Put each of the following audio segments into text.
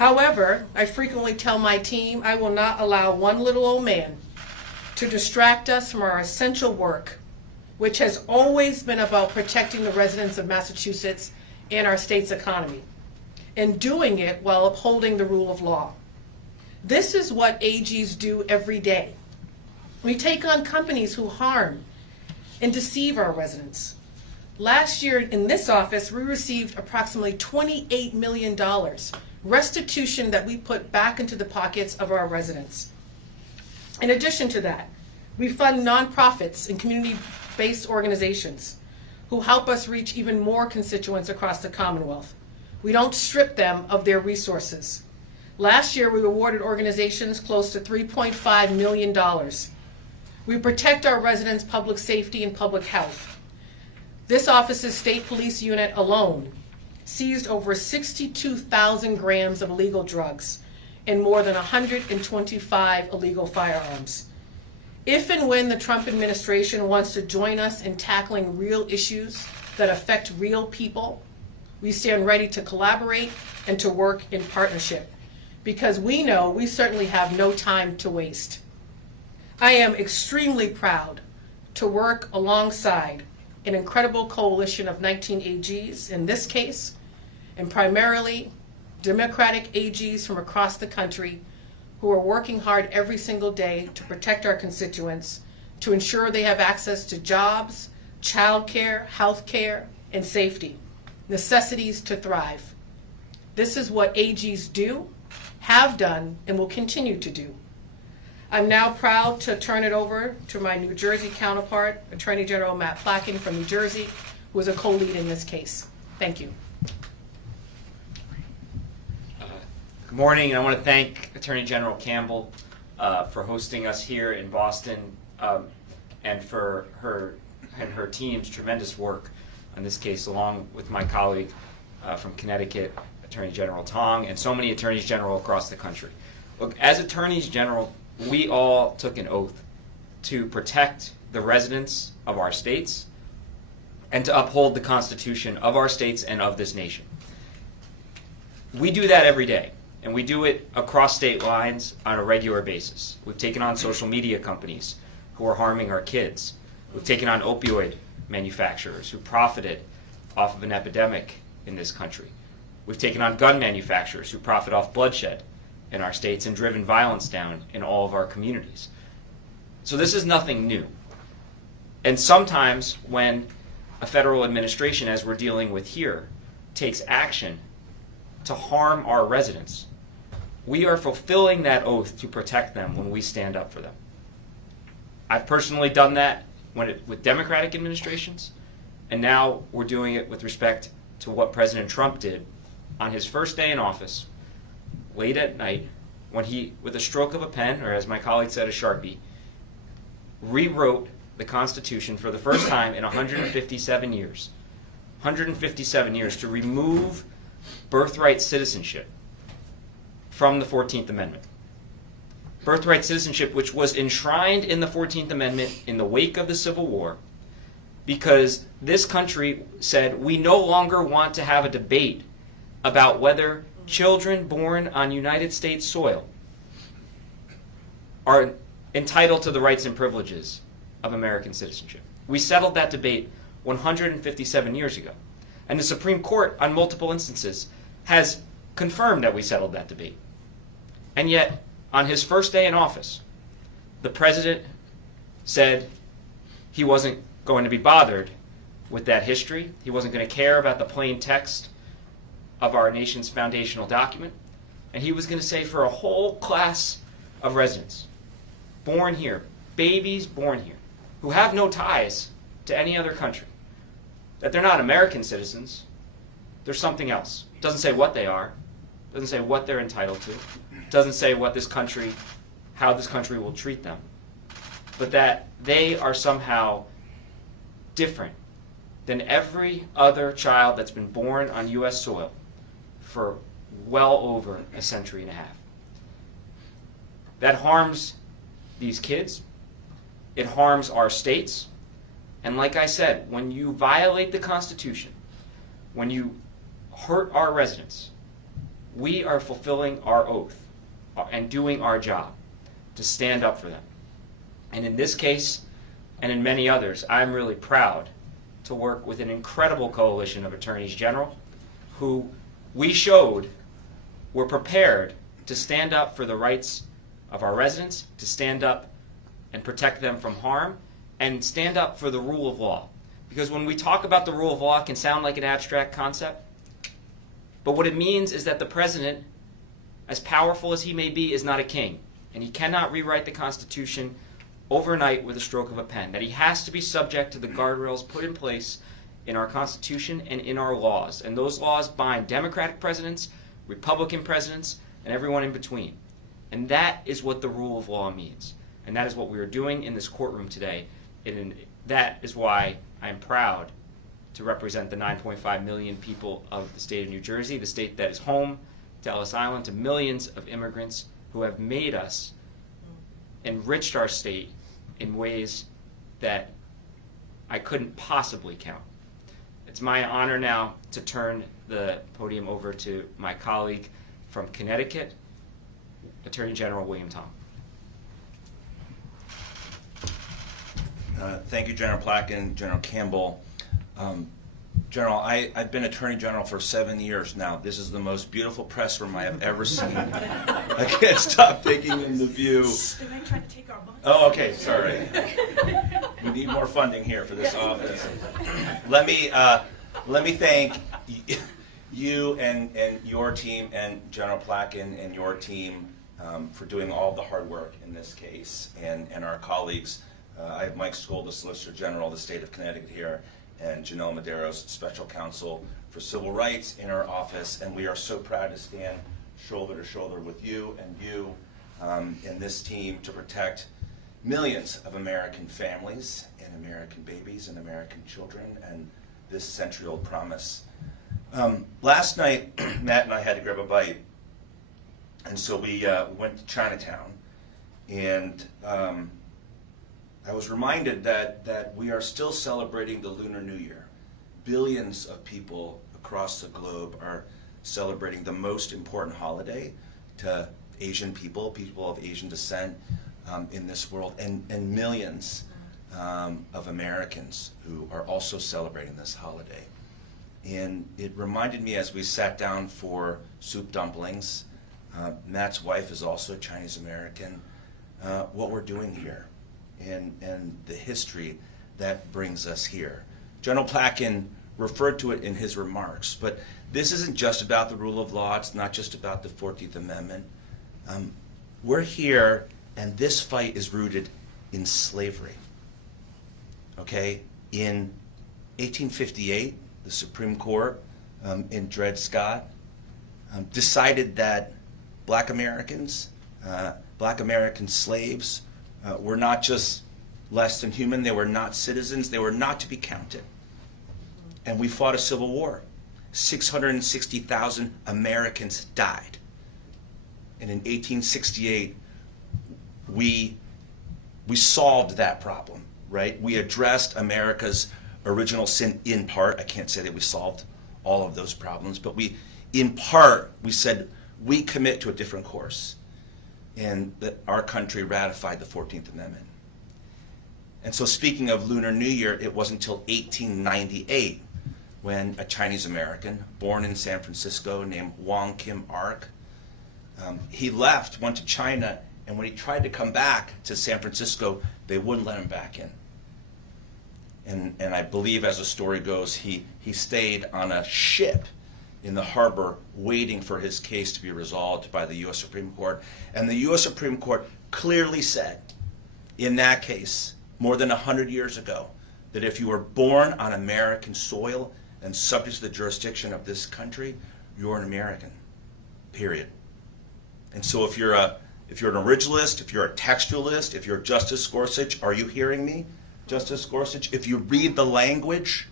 However, I frequently tell my team I will not allow one little old man to distract us from our essential work, which has always been about protecting the residents of Massachusetts and our state's economy, and doing it while upholding the rule of law. This is what AGs do every day. We take on companies who harm and deceive our residents. Last year in this office, we received approximately $28 million restitution that we put back into the pockets of our residents. In addition to that, we fund nonprofits and community-based organizations who help us reach even more constituents across the Commonwealth. We don't strip them of their resources. Last year, we awarded organizations close to $3.5 million. We protect our residents' public safety and public health. This office's state police unit alone seized over 62,000 grams of illegal drugs and more than 125 illegal firearms. If and when the Trump administration wants to join us in tackling real issues that affect real people, we stand ready to collaborate and to work in partnership, because we know we certainly have no time to waste. I am extremely proud to work alongside an incredible coalition of 19 AGs in this case, and primarily Democratic AGs from across the country who are working hard every single day to protect our constituents, to ensure they have access to jobs, childcare, health care, and safety, necessities to thrive. This is what AGs do, have done, and will continue to do. I'm now proud to turn it over to my New Jersey counterpart, Attorney General Matt Plotkin from New Jersey, who is a co-lead in this case. Thank you. Good morning. I want to thank Attorney General Campbell for hosting us here in Boston and for her and her team's tremendous work on this case, along with my colleague from Connecticut, Attorney General Tong, and so many attorneys general across the country. Look, as attorneys general, we all took an oath to protect the residents of our states and to uphold the Constitution of our states and of this nation. We do that every day, and we do it across state lines on a regular basis. We've taken on social media companies who are harming our kids. We've taken on opioid manufacturers who profited off of an epidemic in this country. We've taken on gun manufacturers who profit off bloodshed in our states and driven violence down in all of our communities. So this is nothing new. And sometimes when a federal administration, as we're dealing with here, takes action to harm our residents, we are fulfilling that oath to protect them when we stand up for them. I've personally done that with Democratic administrations, and now we're doing it with respect to what President Trump did on his first day in office, late at night, when he, with a stroke of a pen, or as my colleague said, a Sharpie, rewrote the Constitution for the first time in 157 years. 157 years to remove birthright citizenship from the 14th Amendment. Birthright citizenship, which was enshrined in the 14th Amendment in the wake of the Civil War, because this country said we no longer want to have a debate about whether children born on United States soil are entitled to the rights and privileges of American citizenship. We settled that debate 157 years ago. And the Supreme Court, on multiple instances, has confirmed that we settled that debate. And yet, on his first day in office, the president said he wasn't going to be bothered with that history. He wasn't going to care about the plain text of our nation's foundational document. And he was going to say for a whole class of residents, born here, babies born here, who have no ties to any other country, that they're not American citizens, they're something else. It doesn't say what they are, doesn't say what they're entitled to, doesn't say what this country, how this country will treat them, but that they are somehow different than every other child that's been born on U.S. soil for well over a century and a half. That harms these kids, it harms our states, and like I said, when you violate the Constitution, when you hurt our residents, we are fulfilling our oath and doing our job to stand up for them. And in this case, and in many others, I'm really proud to work with an incredible coalition of attorneys general who we showed were prepared to stand up for the rights of our residents, to stand up and protect them from harm, and stand up for the rule of law. Because when we talk about the rule of law, it can sound like an abstract concept, but what it means is that the president, as powerful as he may be, is not a king, and he cannot rewrite the Constitution overnight with a stroke of a pen, that he has to be subject to the guardrails put in place in our Constitution and in our laws. And those laws bind Democratic presidents, Republican presidents, and everyone in between. And that is what the rule of law means. And that is what we are doing in this courtroom today. And that is why I am proud to represent the 9.5 million people of the state of New Jersey, the state that is home to Ellis Island, to millions of immigrants who have made us, enriched our state in ways that I couldn't possibly count. It's my honor now to turn the podium over to my colleague from Connecticut, Attorney General William Tom. Thank you, General Placken, General Campbell. General, I've been Attorney General for 7 years now. This is the most beautiful press room I have ever seen. I can't stop taking in the view. They might try to take our money. Oh, okay, sorry. We need more funding here for this office. Let me thank you and your team and General Placken and your team for doing all the hard work in this case, and our colleagues. I have Mike Skoll, the Solicitor General of the state of Connecticut here, and Janelle Madero's Special Counsel for Civil Rights in our office, and we are so proud to stand shoulder to shoulder with you and you and this team to protect millions of American families and American babies and American children and this century-old promise. Last night, Matt and I had to grab a bite, and so we went to Chinatown, and I was reminded that we are still celebrating the Lunar New Year. Billions of people across the globe are celebrating the most important holiday to Asian people, people of Asian descent in this world, and millions of Americans who are also celebrating this holiday. And it reminded me as we sat down for soup dumplings, Matt's wife is also Chinese American, what we're doing here and the history that brings us here. General Placken referred to it in his remarks, but this isn't just about the rule of law, it's not just about the 14th Amendment. We're here, and this fight is rooted in slavery. Okay? In 1858, the Supreme Court in Dred Scott decided that black American slaves were not just less than human, they were not citizens, they were not to be counted. And we fought a civil war. 660,000 Americans died. And in 1868, we solved that problem, right? We addressed America's original sin in part. I can't say that we solved all of those problems, but in part, we said, we commit to a different course. And that our country ratified the 14th Amendment. And so speaking of Lunar New Year, it wasn't until 1898 when a Chinese American born in San Francisco named Wong Kim Ark, he left, went to China, and when he tried to come back to San Francisco, they wouldn't let him back in. And I believe, as the story goes, he stayed on a ship in the harbor waiting for his case to be resolved by the U.S. Supreme Court. And the U.S. Supreme Court clearly said, in that case, more than 100 years ago, that if you were born on American soil and subject to the jurisdiction of this country, you're an American, period. And so if you're an originalist, if you're a textualist, if you're Justice Gorsuch, are you hearing me, Justice Gorsuch? If you read the language,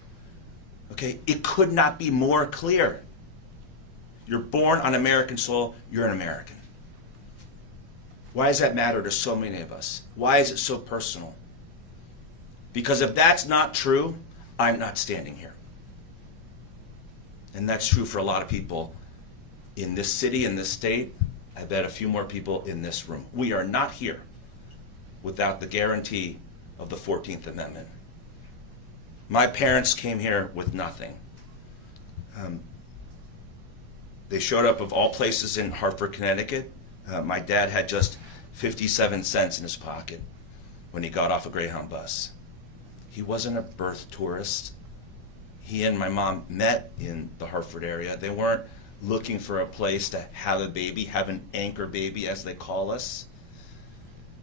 okay, it could not be more clear. You're born on American soil, you're an American. Why does that matter to so many of us? Why is it so personal? Because if that's not true, I'm not standing here. And that's true for a lot of people in this city, in this state, I bet a few more people in this room. We are not here without the guarantee of the 14th Amendment. My parents came here with nothing. They showed up of all places in Hartford, Connecticut. My dad had just 57 cents in his pocket when he got off a Greyhound bus. He wasn't a birth tourist. He and my mom met in the Hartford area. They weren't looking for a place to have a baby, have an anchor baby, as they call us.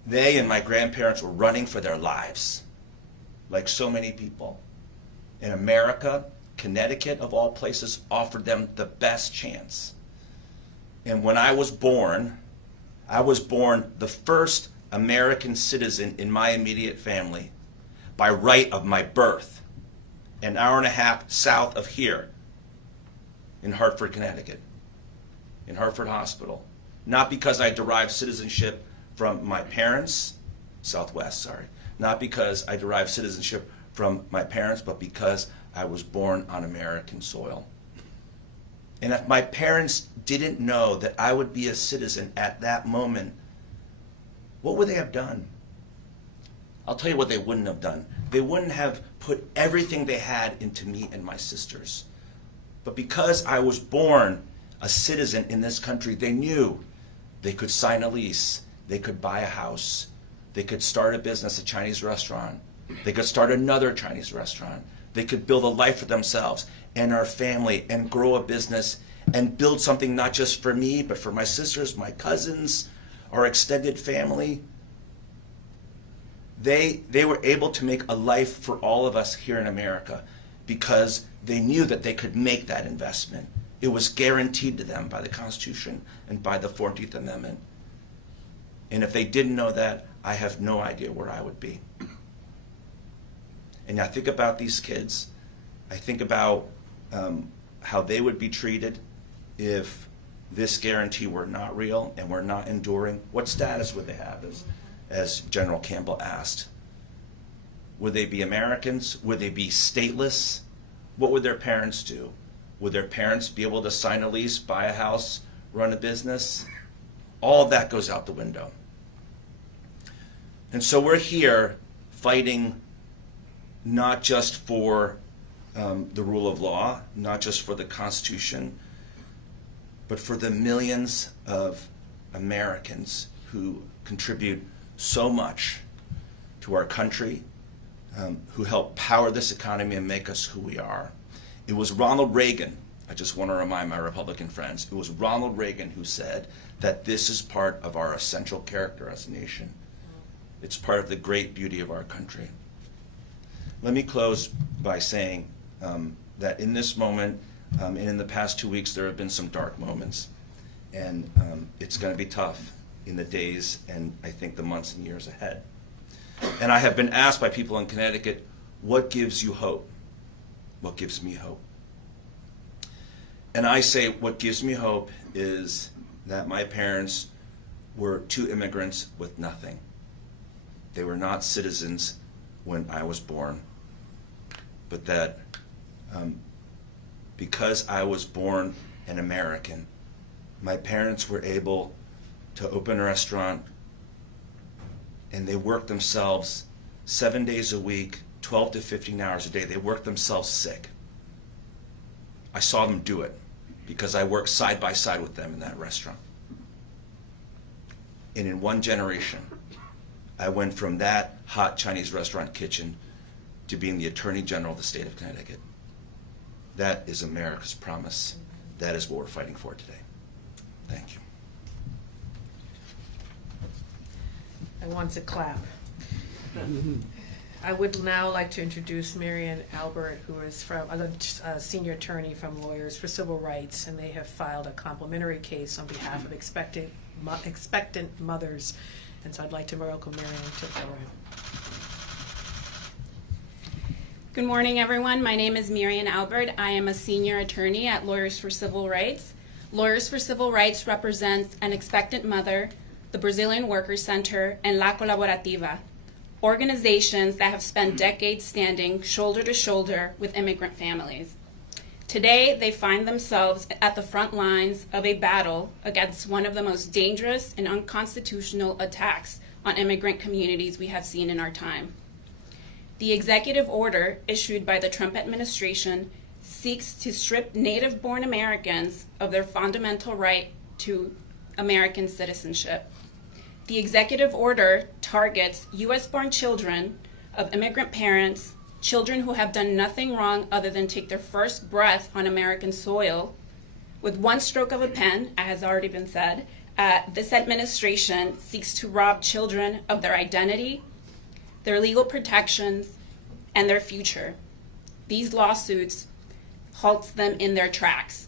They and my grandparents were running for their lives, like so many people. In America, Connecticut, of all places, offered them the best chance. And when I was born the first American citizen in my immediate family by right of my birth, an hour and a half south of here in Hartford, Connecticut, in Hartford Hospital. Not because I derived citizenship from my parents, Southwest, sorry. Not because I derived citizenship from my parents, but because I was born on American soil. And if my parents didn't know that I would be a citizen at that moment, what would they have done? I'll tell you what they wouldn't have done. They wouldn't have put everything they had into me and my sisters. But because I was born a citizen in this country, they knew they could sign a lease, they could buy a house, they could start a business, a Chinese restaurant, they could start another Chinese restaurant, they could build a life for themselves and our family and grow a business and build something not just for me, but for my sisters, my cousins, our extended family. They were able to make a life for all of us here in America because they knew that they could make that investment. It was guaranteed to them by the Constitution and by the 14th Amendment. And if they didn't know that, I have no idea where I would be. And I think about these kids. I think about how they would be treated if this guarantee were not real and were not enduring. What status would they have, as General Campbell asked? Would they be Americans? Would they be stateless? What would their parents do? Would their parents be able to sign a lease, buy a house, run a business? All of that goes out the window. And so we're here fighting not just for the rule of law, not just for the Constitution, but for the millions of Americans who contribute so much to our country, who help power this economy and make us who we are. It was Ronald Reagan, I just want to remind my Republican friends, it was Ronald Reagan who said that this is part of our essential character as a nation. It's part of the great beauty of our country. Let me close by saying that in this moment, and in the past 2 weeks, there have been some dark moments. And it's going to be tough in the days and I think the months and years ahead. And I have been asked by people in Connecticut, what gives you hope? What gives me hope? And I say what gives me hope is that my parents were two immigrants with nothing. They were not citizens when I was born, but that because I was born an American, my parents were able to open a restaurant, and they worked themselves 7 days a week, 12 to 15 hours a day. They worked themselves sick. I saw them do it because I worked side by side with them in that restaurant. And in one generation, I went from that hot Chinese restaurant kitchen to being the Attorney General of the state of Connecticut. That is America's promise. That is what we're fighting for today. Thank you. I want to clap. I would now like to introduce Marian Albert, who is from a senior attorney from Lawyers for Civil Rights, and they have filed a complimentary case on behalf of expectant mothers. And so I'd like to welcome Marian to the program. Good morning, everyone. My name is Marian Albert. I am a senior attorney at Lawyers for Civil Rights. Lawyers for Civil Rights represents an expectant mother, the Brazilian Workers Center, and La Colaborativa, organizations that have spent decades standing shoulder to shoulder with immigrant families. Today, they find themselves at the front lines of a battle against one of the most dangerous and unconstitutional attacks on immigrant communities we have seen in our time. The executive order issued by the Trump administration seeks to strip native-born Americans of their fundamental right to American citizenship. The executive order targets U.S.-born children of immigrant parents, children who have done nothing wrong other than take their first breath on American soil. With one stroke of a pen, as has already been said, this administration seeks to rob children of their identity, their legal protections, and their future. These lawsuits halts them in their tracks.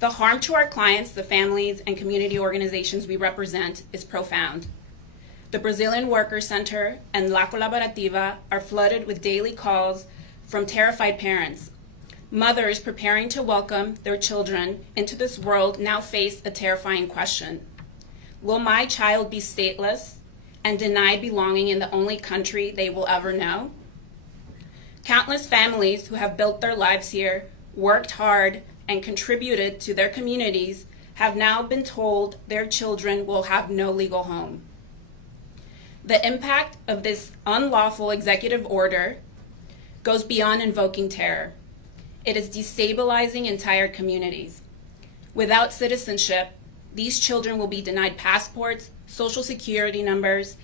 The harm to our clients, the families, and community organizations we represent is profound. The Brazilian Workers Center and La Colaborativa are flooded with daily calls from terrified parents. Mothers preparing to welcome their children into this world now face a terrifying question. Will my child be stateless and denied belonging in the only country they will ever know? Countless families who have built their lives here, worked hard, and contributed to their communities have now been told their children will have no legal home. The impact of this unlawful executive order goes beyond invoking terror. It is destabilizing entire communities. Without citizenship, these children will be denied passports, social security numbers,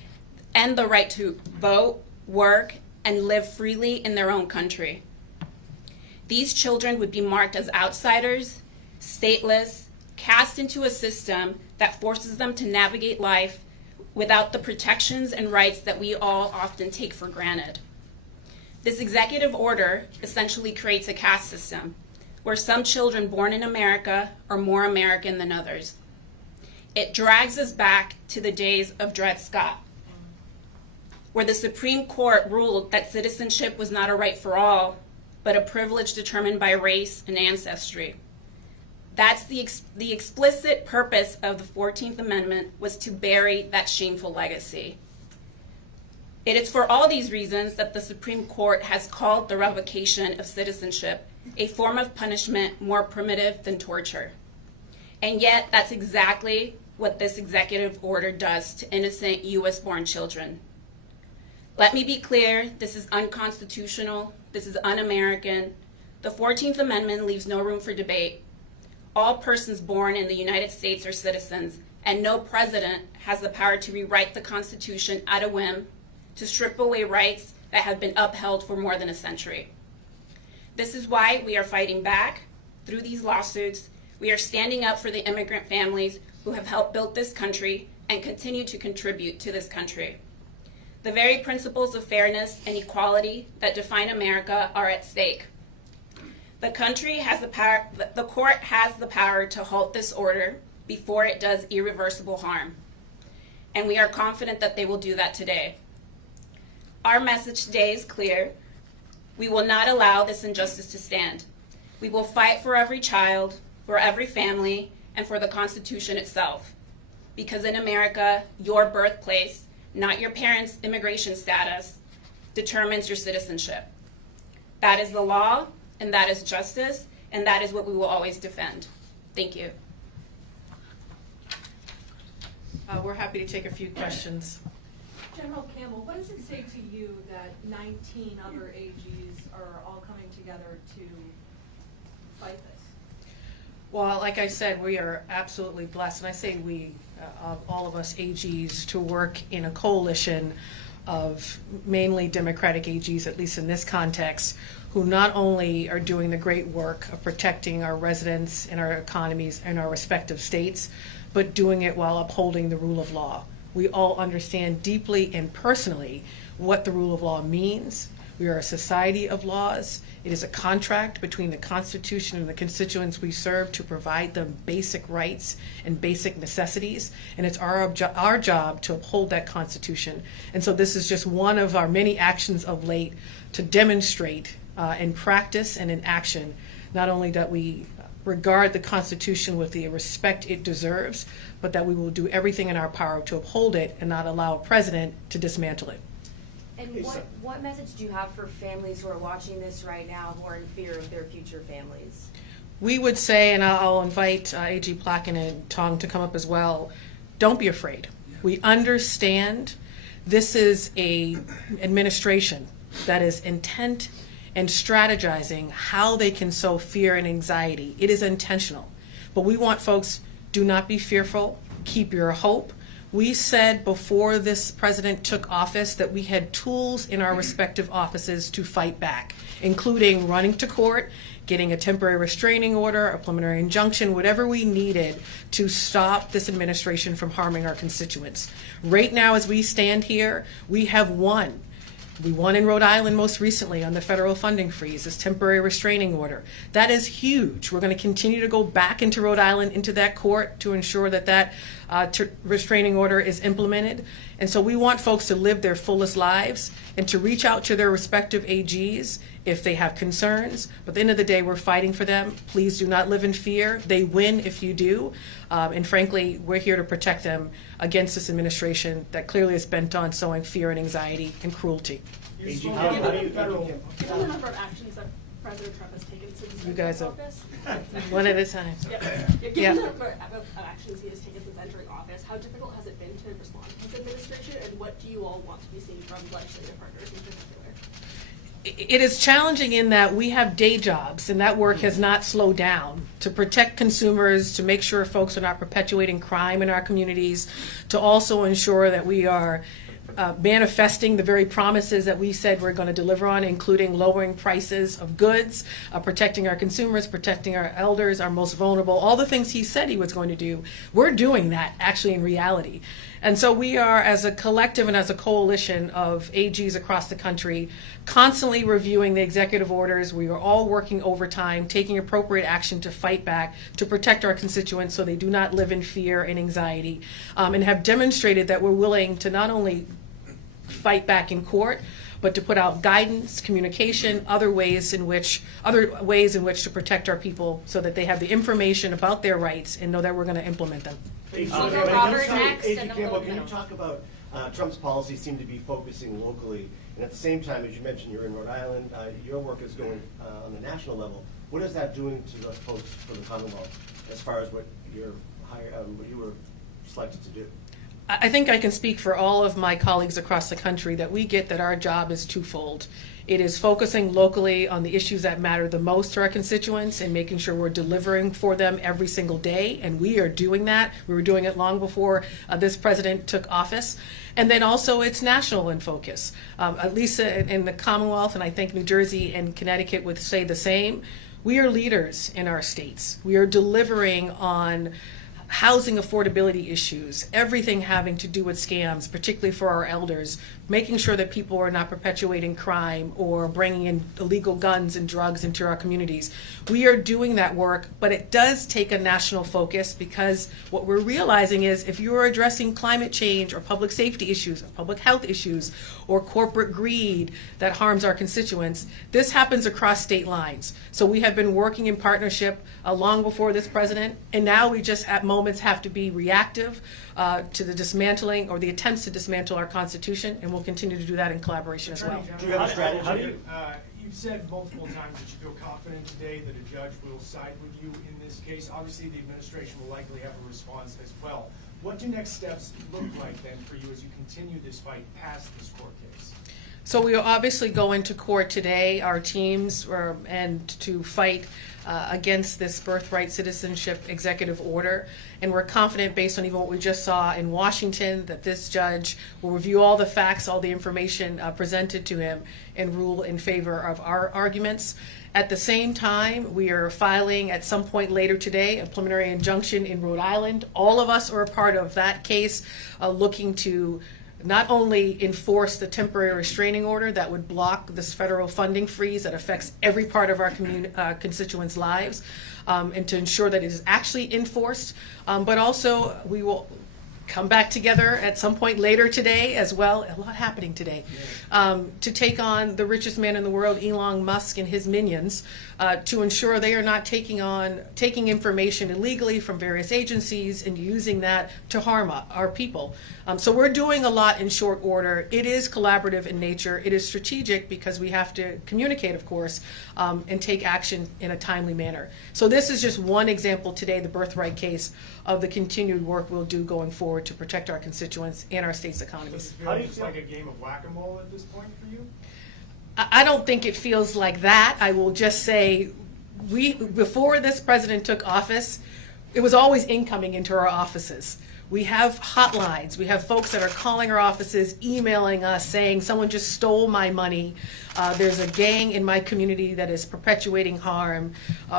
and the right to vote, work, and live freely in their own country. These children would be marked as outsiders, stateless, cast into a system that forces them to navigate life without the protections and rights that we all often take for granted. This executive order essentially creates a caste system where some children born in America are more American than others. It drags us back to the days of Dred Scott, where the Supreme Court ruled that citizenship was not a right for all, but a privilege determined by race and ancestry. That's the explicit purpose of the 14th Amendment, was to bury that shameful legacy. It is for all these reasons that the Supreme Court has called the revocation of citizenship a form of punishment more primitive than torture. And yet, that's exactly what this executive order does to innocent U.S.-born children. Let me be clear, this is unconstitutional, this is un-American. The 14th Amendment leaves no room for debate. All persons born in the United States are citizens, and no president has the power to rewrite the Constitution at a whim, to strip away rights that have been upheld for more than a century. This is why we are fighting back through these lawsuits. We are standing up for the immigrant families who have helped build this country and continue to contribute to this country. The very principles of fairness and equality that define America are at stake. The country has the power, the court has the power to halt this order before it does irreversible harm. And we are confident that they will do that today. Our message today is clear. We will not allow this injustice to stand. We will fight for every child, for every family, and for the Constitution itself. Because in America, your birthplace, not your parents' immigration status, determines your citizenship. That is the law, and that is justice, and that is what we will always defend. Thank you. We're happy to take a few questions. General Campbell, what does it say to you that 19 other AGs are all coming together to fight this? Well, like I said, we are absolutely blessed, and I say we, all of us AGs, to work in a coalition of mainly Democratic AGs, at least in this context, who not only are doing the great work of protecting our residents and our economies in our respective states, but doing it while upholding the rule of law. We all understand deeply and personally what the rule of law means. We are a society of laws. It is a contract between the Constitution and the constituents we serve to provide them basic rights and basic necessities, and it's our job to uphold that Constitution. And so this is just one of our many actions of late to demonstrate in practice and in action, not only that we regard the Constitution with the respect it deserves, but that we will do everything in our power to uphold it and not allow a president to dismantle it. And what message do you have for families who are watching this right now who are in fear of their future families? We would say, and I'll invite AG Placken and Tong to come up as well, don't be afraid. We understand this is a administration that is intent and strategizing how they can sow fear and anxiety. It is intentional. But we want folks, do not be fearful, keep your hope. We said before this president took office that we had tools in our respective offices to fight back, including running to court, getting a temporary restraining order, a preliminary injunction, whatever we needed to stop this administration from harming our constituents. Right now, as we stand here, we have won. We won in Rhode Island most recently on the federal funding freeze, this temporary restraining order. That is huge. We're going to continue to go back into Rhode Island, into that court, to ensure that that restraining order is implemented. And so we want folks to live their fullest lives and to reach out to their respective AGs if they have concerns. But at the end of the day, we're fighting for them. Please do not live in fear. They win if you do. And frankly, we're here to protect them against this administration that clearly is bent on sowing fear and anxiety and cruelty. Given the number of actions that President Trump has taken since You guys are office, one at a time. given Yeah. the number of actions he has taken since entering office, how difficult has it been to respond to his administration, and what do you all want to be seeing from legislative partners in particular? It is challenging in that we have day jobs, and that work has not slowed down to protect consumers, to make sure folks are not perpetuating crime in our communities, to also ensure that we are manifesting the very promises that we said we're going to deliver on, including lowering prices of goods, protecting our consumers, protecting our elders, our most vulnerable, all the things he said he was going to do. We're doing that actually in reality. And so we are, as a collective and as a coalition of AGs across the country, constantly reviewing the executive orders. We are all working overtime, taking appropriate action to fight back, to protect our constituents so they do not live in fear and anxiety, and have demonstrated that we're willing to not only fight back in court, but to put out guidance, communication, other ways in which to protect our people so that they have the information about their rights and know that we're going to implement them. Robert next, and then Campbell, we'll can you go. talk about Trump's policies seem to be focusing locally, and at the same time, as you mentioned, you're in Rhode Island, your work is going on the national level. What is that doing to the folks for the Commonwealth as far as what you were selected to do? I think I can speak for all of my colleagues across the country that we get that our job is twofold. It is focusing locally on the issues that matter the most to our constituents and making sure we're delivering for them every single day, and we are doing that. We were doing it long before this president took office. And then also it's national in focus. At least in the Commonwealth, and I think New Jersey and Connecticut would say the same, we are leaders in our states. We are delivering on housing affordability issues, everything having to do with scams, particularly for our elders, making sure that people are not perpetuating crime or bringing in illegal guns and drugs into our communities. We are doing that work, but it does take a national focus because what we're realizing is if you're addressing climate change or public safety issues, or public health issues, or corporate greed that harms our constituents, this happens across state lines. So we have been working in partnership long before this president, and now we just at moments have to be reactive to the dismantling or the attempts to dismantle our Constitution, and we'll continue to do that in collaboration as well. Do you have a strategy? You've said multiple times that you feel confident today that a judge will side with you in this case. Obviously, the administration will likely have a response as well. What do next steps look like then for you as you continue this fight past this court case? So we will obviously go into court today, our teams, and to fight against this birthright citizenship executive order. And we're confident, based on even what we just saw in Washington, that this judge will review all the facts, all the information presented to him, and rule in favor of our arguments. At the same time, we are filing at some point later today a preliminary injunction in Rhode Island. All of us are a part of that case, looking to not only enforce the temporary restraining order that would block this federal funding freeze that affects every part of our constituents' lives, and to ensure that it is actually enforced, but also we will come back together at some point later today as well, a lot happening today, to take on the richest man in the world, Elon Musk, and his minions, to ensure they are not taking information illegally from various agencies and using that to harm our people. So we're doing a lot in short order. It is collaborative in nature. It is strategic because we have to communicate, of course, and take action in a timely manner. So this is just one example today, the birthright case, of the continued work we'll do going forward to protect our constituents and our state's economies. How do you feel like a game of whack-a-mole at this point for you? I don't think it feels like that. I will just say, before this president took office, it was always incoming into our offices. We have hotlines. We have folks that are calling our offices, emailing us, saying someone just stole my money. There's a gang in my community that is perpetuating harm.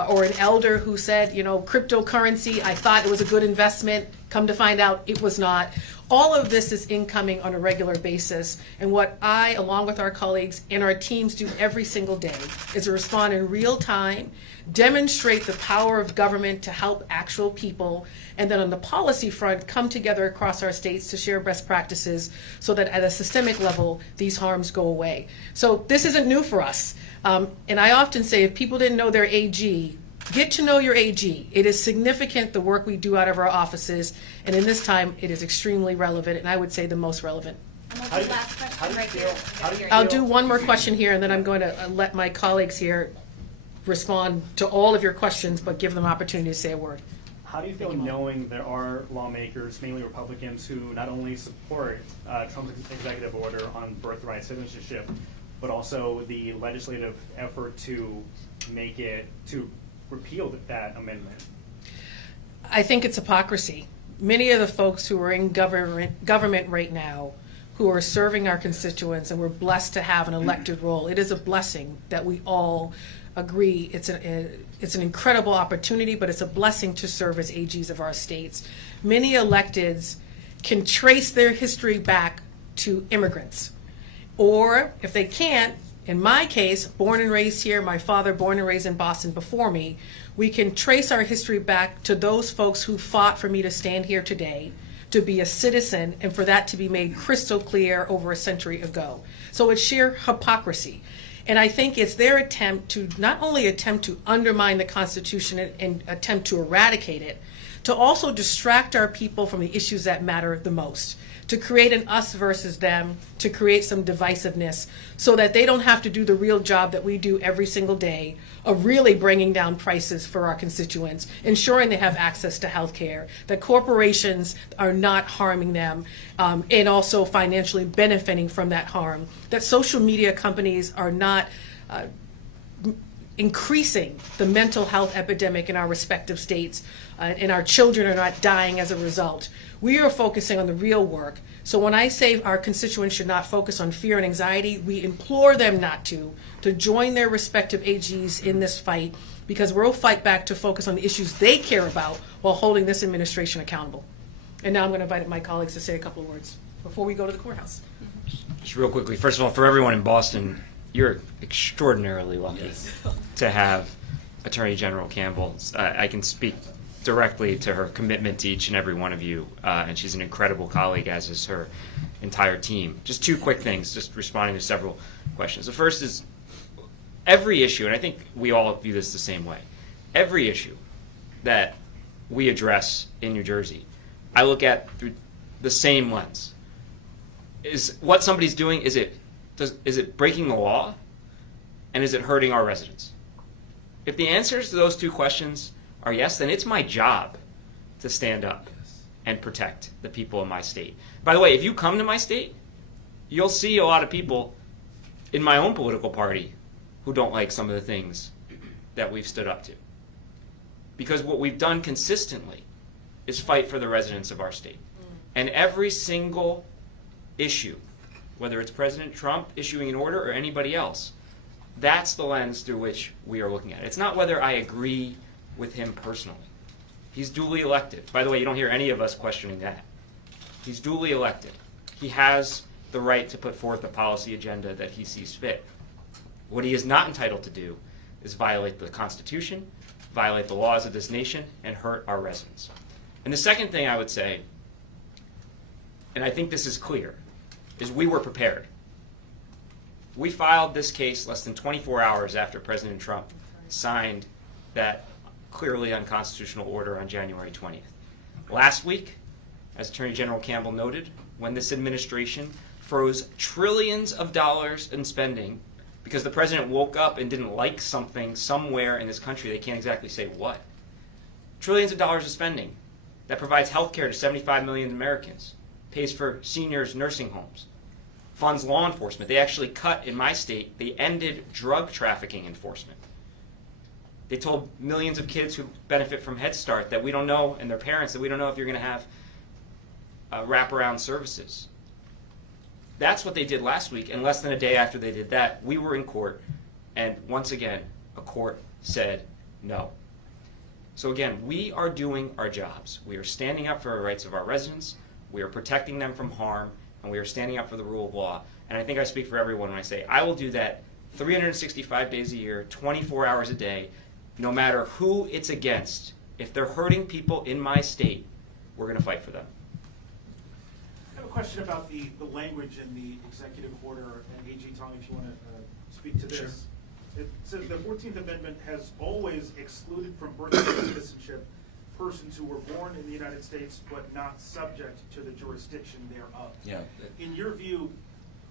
Or an elder who said, cryptocurrency, I thought it was a good investment. Come to find out it was not. All of this is incoming on a regular basis. And what I, along with our colleagues and our teams, do every single day is to respond in real time, demonstrate the power of government to help actual people, and then on the policy front, come together across our states to share best practices so that at a systemic level, these harms go away. So this isn't new for us. And I often say, if people didn't know their AG, get to know your AG. It is significant, the work we do out of our offices, and in this time, it is extremely relevant, and I would say the most relevant. And we'll do last question right here. I'll do one more question here, and then I'm going to let my colleagues here respond to all of your questions, but give them opportunity to say a word. How do you feel knowing there are lawmakers, mainly Republicans, who not only support Trump's executive order on birthright citizenship, but also the legislative effort to repeal that amendment? I think it's hypocrisy. Many of the folks who are in government right now, who are serving our constituents, and we're blessed to have an elected role, it is a blessing that we all agree it's an incredible opportunity, but it's a blessing to serve as AGs of our states. Many electeds can trace their history back to immigrants. Or if they can't, in my case, born and raised here, my father born and raised in Boston before me, we can trace our history back to those folks who fought for me to stand here today, to be a citizen, and for that to be made crystal clear over a century ago. So it's sheer hypocrisy. And I think it's their attempt to not only attempt to undermine the Constitution and attempt to eradicate it, to also distract our people from the issues that matter the most, to create an us versus them, to create some divisiveness so that they don't have to do the real job that we do every single day of really bringing down prices for our constituents, ensuring they have access to health care, that corporations are not harming them, and also financially benefiting from that harm, that social media companies are not increasing the mental health epidemic in our respective states, and our children are not dying as a result. We are focusing on the real work. So when I say our constituents should not focus on fear and anxiety, we implore them not to join their respective AGs in this fight, because we'll fight back to focus on the issues they care about while holding this administration accountable. And now I'm going to invite my colleagues to say a couple of words before we go to the courthouse. Just real quickly, first of all, for everyone in Boston, you're extraordinarily lucky to have Attorney General Campbell. I can speak directly to her commitment to each and every one of you, and she's an incredible colleague, as is her entire team. Just two quick things, just responding to several questions. The first is every issue, and I think we all view this the same way, every issue that we address in New Jersey, I look at through the same lens. Is what somebody's doing, is it breaking the law, and is it hurting our residents? If the answers to those two questions are yes, then it's my job to stand up and protect the people in my state. By the way, if you come to my state, you'll see a lot of people in my own political party who don't like some of the things that we've stood up to. Because what we've done consistently is fight for the residents of our state. And every single issue, whether it's President Trump issuing an order or anybody else, that's the lens through which we are looking at it. It's not whether I agree with him personally. He's duly elected. By the way, you don't hear any of us questioning that. He's duly elected. He has the right to put forth a policy agenda that he sees fit. What he is not entitled to do is violate the Constitution, violate the laws of this nation, and hurt our residents. And the second thing I would say and I think this is clear, is we were prepared. We filed this case less than 24 hours after President Trump signed that clearly unconstitutional order on January 20th. Last week, as Attorney General Campbell noted, when this administration froze trillions of dollars in spending because the president woke up and didn't like something somewhere in this country, they can't exactly say what. Trillions of dollars of spending that provides health care to 75 million Americans, pays for seniors' nursing homes, funds law enforcement. They actually cut, in my state, they ended drug trafficking enforcement. They told millions of kids who benefit from Head Start that we don't know, and their parents, that we don't know if you're going to have wraparound services. That's what they did last week, and less than a day after they did that, we were in court, and once again, a court said no. So again, we are doing our jobs. We are standing up for the rights of our residents, we are protecting them from harm, and we are standing up for the rule of law. And I think I speak for everyone when I say I will do that 365 days a year, 24 hours a day, no matter who it's against. If they're hurting people in my state, we're going to fight for them. I have a question about the language in the executive order, and AG, Tom, if you want to speak to this. Sure. It says the 14th Amendment has always excluded from birthright citizenship persons who were born in the United States but not subject to the jurisdiction thereof. Yeah, In your view,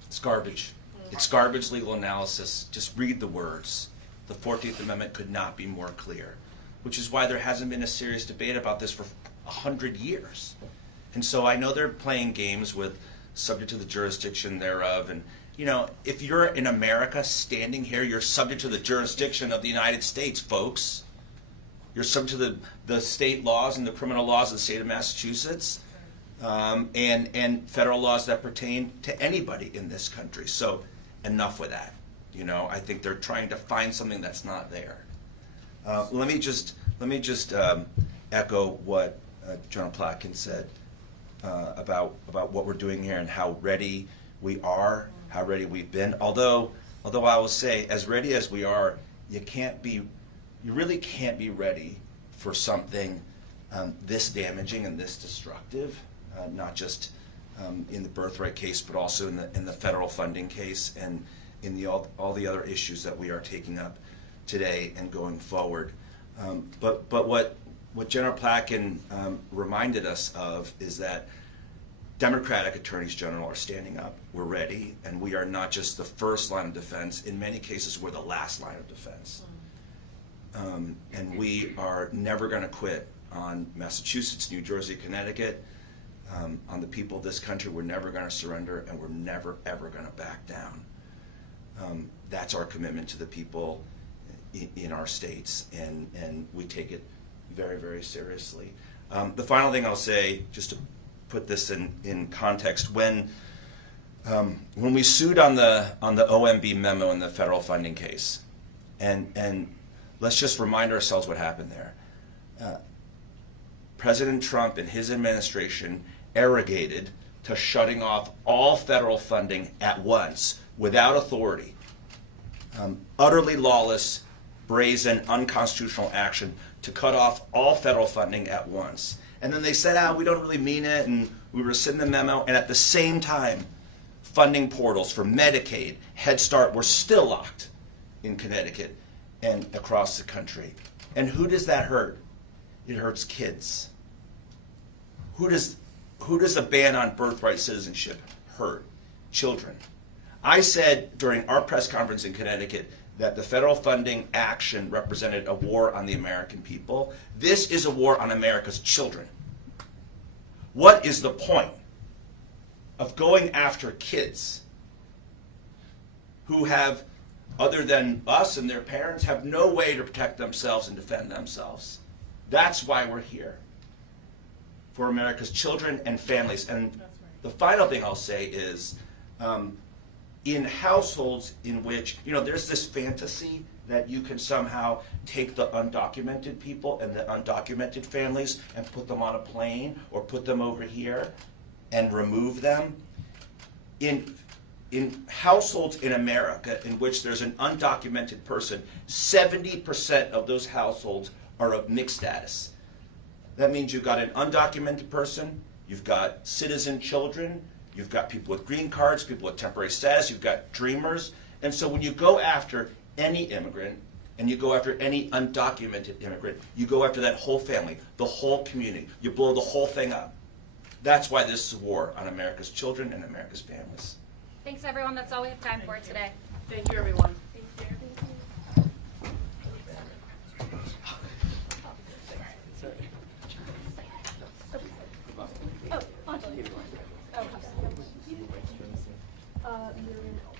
it's garbage. It's garbage legal analysis. Just read the words. The 14th Amendment could not be more clear, which is why there hasn't been a serious debate about this for 100 years. And so I know they're playing games with subject to the jurisdiction thereof. And, you know, if you're in America standing here, you're subject to the jurisdiction of the United States, folks. You're subject to the state laws and the criminal laws of the state of Massachusetts, and federal laws that pertain to anybody in this country. So enough with that. You know, I think they're trying to find something that's not there. Let me just echo what General Plotkin said about what we're doing here and how ready we are, how ready we've been. Although I will say, as ready as we are, you really can't be ready for something this damaging and this destructive, not just in the birthright case, but also in the federal funding case and in all the other issues that we are taking up today and going forward. But what General Plotkin reminded us of is that Democratic attorneys general are standing up. We're ready, and we are not just the first line of defense. In many cases, we're the last line of defense. And we are never going to quit on Massachusetts, New Jersey, Connecticut, on the people of this country. We're never going to surrender, and we're never, ever going to back down. That's our commitment to the people in our states, and we take it very, very seriously. The final thing I'll say, just to put this in context, when we sued on the OMB memo in the federal funding case, and let's just remind ourselves what happened there. President Trump and his administration arrogated to shutting off all federal funding at once without authority. Utterly lawless, brazen, unconstitutional action to cut off all federal funding at once. And then they said, we don't really mean it, and we rescind the memo, and at the same time, funding portals for Medicaid, Head Start were still locked in Connecticut and across the country. And who does that hurt? It hurts kids. Who does a ban on birthright citizenship hurt? Children. I said during our press conference in Connecticut that the federal funding action represented a war on the American people. This is a war on America's children. What is the point of going after kids who have, other than us and their parents, have no way to protect themselves and defend themselves? That's why we're here, for America's children and families. And the final thing I'll say is, in households in which, there's this fantasy that you can somehow take the undocumented people and the undocumented families and put them on a plane or put them over here and remove them. In households in America in which there's an undocumented person, 70% of those households are of mixed status. That means you've got an undocumented person, you've got citizen children, you've got people with green cards, people with temporary status, you've got dreamers. And so when you go after any immigrant, and you go after any undocumented immigrant, you go after that whole family, the whole community. You blow the whole thing up. That's why this is a war on America's children and America's families. Thanks, everyone. That's all we have time for today. Thank you, everyone. Miriam